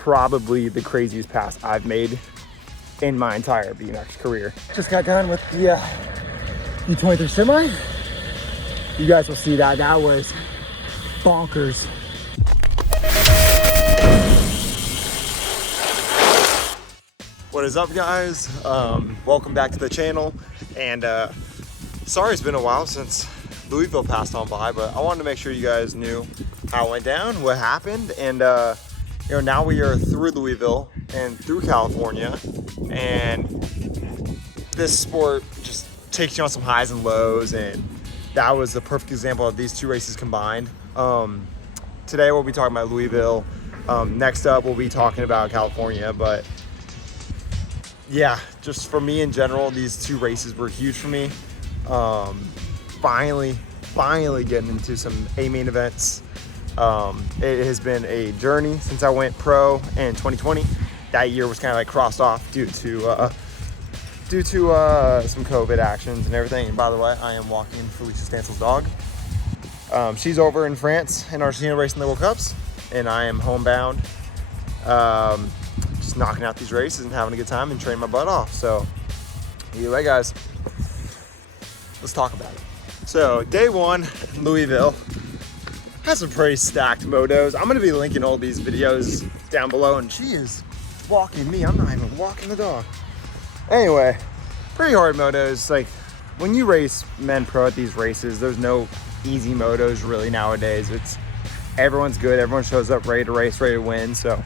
probably the craziest pass I've made in my entire BMX career. Just got done with the U23 Semi. You guys will see that. That was bonkers. What is up, guys? Welcome back to the channel. And sorry it's been a while since Louisville passed on by, but I wanted to make sure you guys knew how it went down, what happened, and you know, now we are through Louisville and through California, and this sport just takes you on some highs and lows, and that was the perfect example of these two races combined. Today we'll be talking about Louisville. Next up we'll be talking about California, but yeah, just for me in general, these two races were huge for me. Finally getting into some A-main events. It has been a journey since I went pro in 2020. That year was kind of like crossed off due to some COVID actions and everything. And by the way, I am walking Felicia Stansel's dog. She's over in France in Argentina racing the World Cups, and I am homebound. Just knocking out these races and having a good time and training my butt off. So either way, guys, let's talk about it. So day one, Louisville has some pretty stacked motos. I'm gonna be linking all these videos down below, and she is walking me. I'm not even walking the dog. Anyway, pretty hard motos. Like when you race men pro at these races, there's no easy motos really nowadays. It's everyone's good. Everyone shows up ready to race, ready to win. So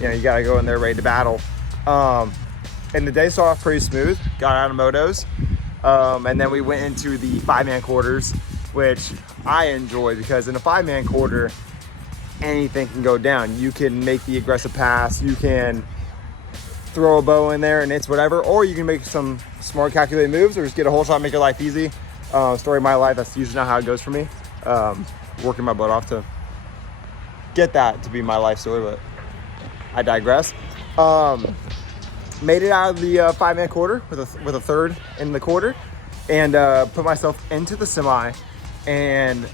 you know, you gotta go in there ready to battle. And the day started off pretty smooth. Got out of motos. And then we went into the 5-man quarters, which I enjoy because in a 5-man quarter, anything can go down. You can make the aggressive pass, you can throw a bow in there and it's whatever, or you can make some smart calculated moves or just get a whole shot and make your life easy. Story of my life, that's usually not how it goes for me. Working my butt off to get that to be my life story, but I digress. Made it out of the 5-man quarter with a third in the quarter, and put myself into the semi. And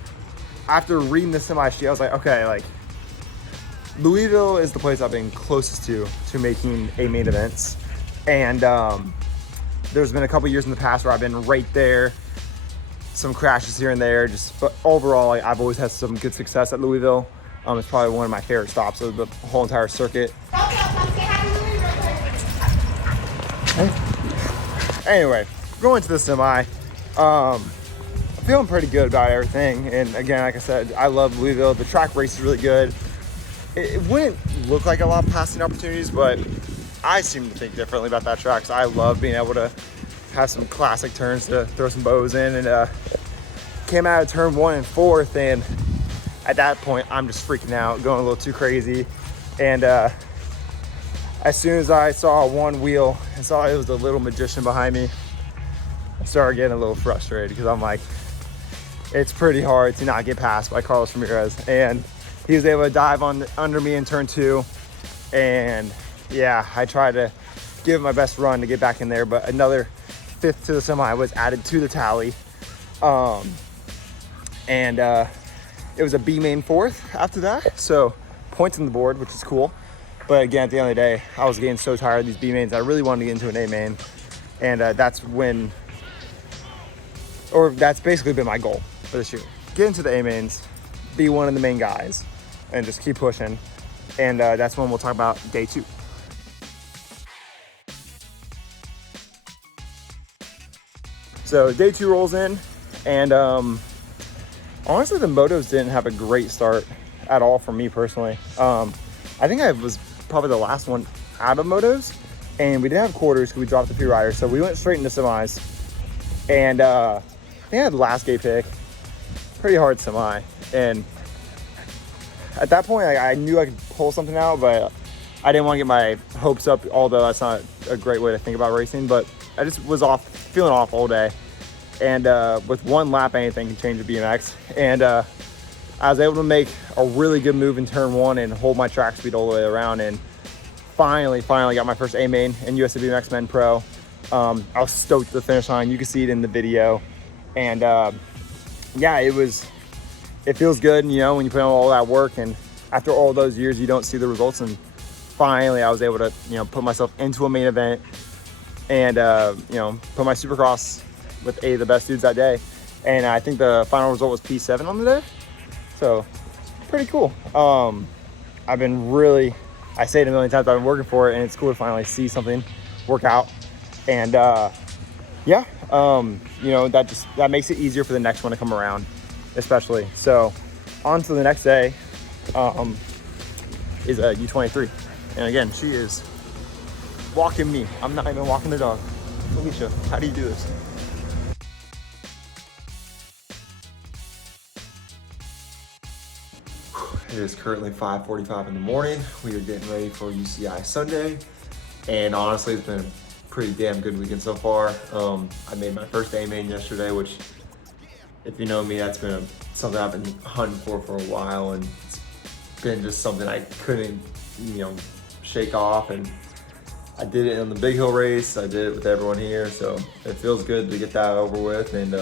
after reading the semi sheet, I was like, okay, like Louisville is the place I've been closest to making A-main events. And there's been a couple years in the past where I've been right there, some crashes here and there, but overall, like, I've always had some good success at Louisville. It's probably one of my favorite stops of the whole entire circuit. Anyway, going to the semi, feeling pretty good about everything. And again, like I said, I love Louisville. The track race is really good. It wouldn't look like a lot of passing opportunities, but I seem to think differently about that track. So I love being able to have some classic turns to throw some bows in, and came out of turn 1 and 4th, and at that point, I'm just freaking out, going a little too crazy. And as soon as I saw one wheel and saw it was the little magician behind me, I started getting a little frustrated because I'm like, it's pretty hard to not get passed by Carlos Ramirez. And he was able to dive under me in turn 2. And yeah, I tried to give it my best run to get back in there, but another 5th to the semi was added to the tally. It was a B-main 4th after that. So points on the board, which is cool. But again, at the end of the day, I was getting so tired of these B-mains. I really wanted to get into an A-main. And that's basically been my goal for this year. Get into the A-mains, be one of the main guys, and just keep pushing. And that's when we'll talk about day 2. So day 2 rolls in, and honestly, the motos didn't have a great start at all for me personally. I think I was probably the last one out of motos, and we didn't have quarters because we dropped the P-Rider, so we went straight into semis. And I think I had the last gate pick, pretty hard semi. And at that point, I knew I could pull something out, but I didn't want to get my hopes up, although that's not a great way to think about racing. But I just was feeling off all day. And with one lap, anything can change the BMX. And I was able to make a really good move in turn 1 and hold my track speed all the way around, and finally got my first A-main in USA BMX Men Pro. I was stoked at the finish line. You can see it in the video. And yeah, it feels good, you know, when you put in all that work, and after all those years, you don't see the results, and finally I was able to, you know, put myself into a main event and, you know, put my Supercross with 8 of the best dudes that day. And I think the final result was P7 on the day. So pretty cool. I've been really, I say it a million times, I've been working for it, and it's cool to finally see something work out. And yeah, you know, that makes it easier for the next one to come around, especially. So on to the next day is U23. And again, she is walking me. I'm not even walking the dog. Alicia, how do you do this? It is currently 5:45 in the morning. We are getting ready for UCI Sunday. And honestly, it's been a pretty damn good weekend so far. I made my first A main yesterday, which, if you know me, that's been something I've been hunting for a while, and it's been just something I couldn't, you know, shake off. And I did it in the big hill race. I did it with everyone here, so it feels good to get that over with. And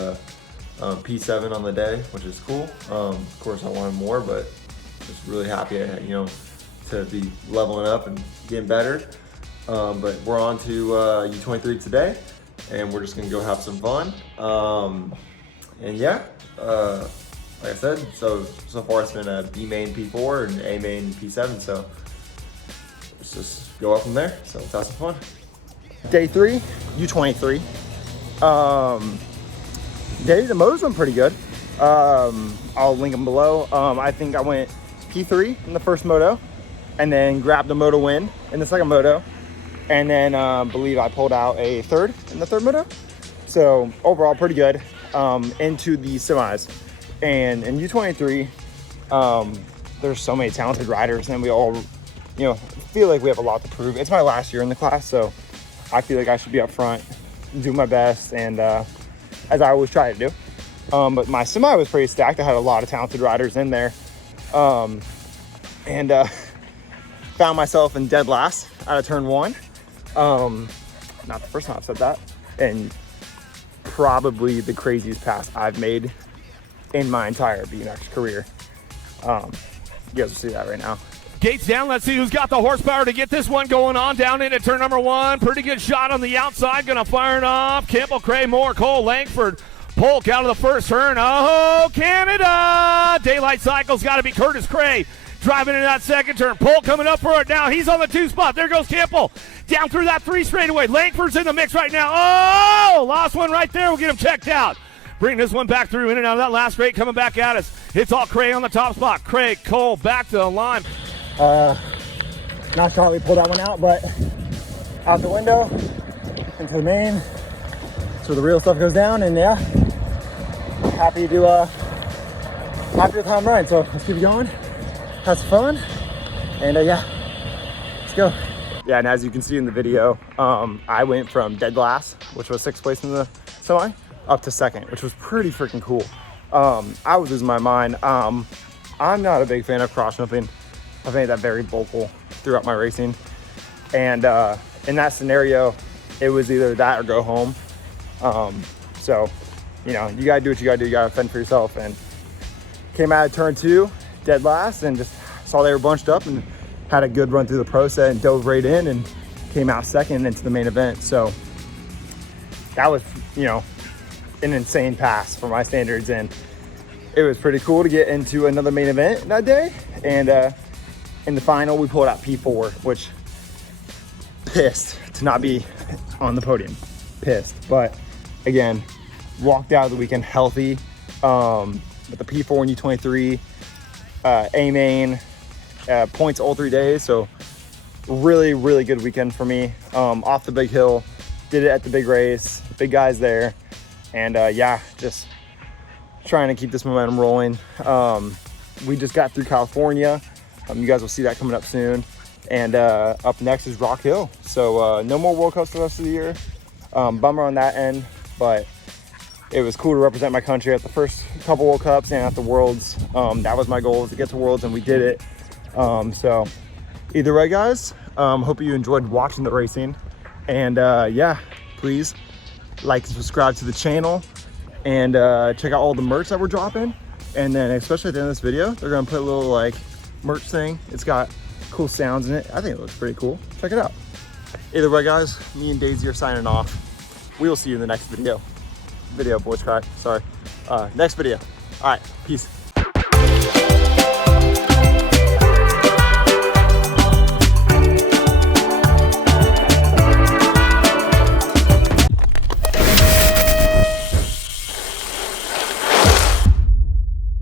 P7 on the day, which is cool. Of course, I wanted more, but just really happy, you know, to be leveling up and getting better. But we're on to U23 today, and we're just gonna go have some fun. And yeah, like I said, so far it's been a B main P4 and A main P7. So let's just go up from there. So let's have some fun. Day 3, U23. The motors went pretty good. I'll link them below. I think I went P3 in the first moto, and then grabbed the moto win in the second moto, and then believe I pulled out a third in the third moto. So overall pretty good. Into the semis, and in U23 there's so many talented riders, and we all, you know, feel like we have a lot to prove. It's my last year in the class, so I feel like I should be up front, do my best, and as I always try to do. But my semi was pretty stacked. I had a lot of talented riders in there, and found myself in dead last out of turn 1. Not the first time I've said that, and probably the craziest pass I've made in my entire BMX career. You guys will see that right now. Gates down. Let's see who's got the horsepower to get this one going on. Down into turn number 1. Pretty good shot on the outside. Going to fire it off. Campbell, Cray, Moore, Cole, Langford, Polk out of the first turn. Oh, Canada! Daylight Cycle's got to be Curtis Cray. Driving into that second turn. Polk coming up for it now. He's on the 2 spot. There goes Campbell. Down through that 3 straightaway. Langford's in the mix right now. Oh, lost one right there. We'll get him checked out. Bring this one back through in and out of that last straight. Coming back at us. It's all Cray on the top spot. Cray, Cole, back to the line. Not sure how we pulled that one out, but out the window, into the main. So the real stuff goes down, and yeah, happy to time run. So let's keep it going. Have some fun, and yeah, let's go. Yeah, and as you can see in the video, I went from dead last, which was 6th place in the semi, up to 2nd, which was pretty freaking cool. I was losing my mind. I'm not a big fan of cross jumping. I've made that very vocal throughout my racing, and in that scenario, it was either that or go home. So, you know, you gotta do what you gotta do. You gotta fend for yourself. And came out of turn 2, dead last, and just saw they were bunched up, and had a good run through the pro set and dove right in and came out 2nd into the main event. So that was, you know, an insane pass for my standards, and it was pretty cool to get into another main event that day. And in the final, we pulled out P4, which pissed to not be on the podium. Pissed. But again, walked out of the weekend healthy with the P4 and U23, A main, points all 3 days. So really, really good weekend for me. Off the big hill, did it at the big race, big guys there. And yeah, just trying to keep this momentum rolling. We just got through California. You guys will see that coming up soon. And up next is Rock Hill. So no more World Cups for the rest of the year. Bummer on that end, but it was cool to represent my country at the first couple World Cups and at the Worlds. That was my goal, was to get to Worlds, and we did it. So either way, guys, hope you enjoyed watching the racing. And yeah, please like and subscribe to the channel, and check out all the merch that we're dropping. And then especially at the end of this video, they're gonna put a little like merch thing. It's got cool sounds in it. I think it looks pretty cool. Check it out. Either way, guys, me and Daisy are signing off. We will see you in the next video. Voice crack, sorry. Next video. All right, peace.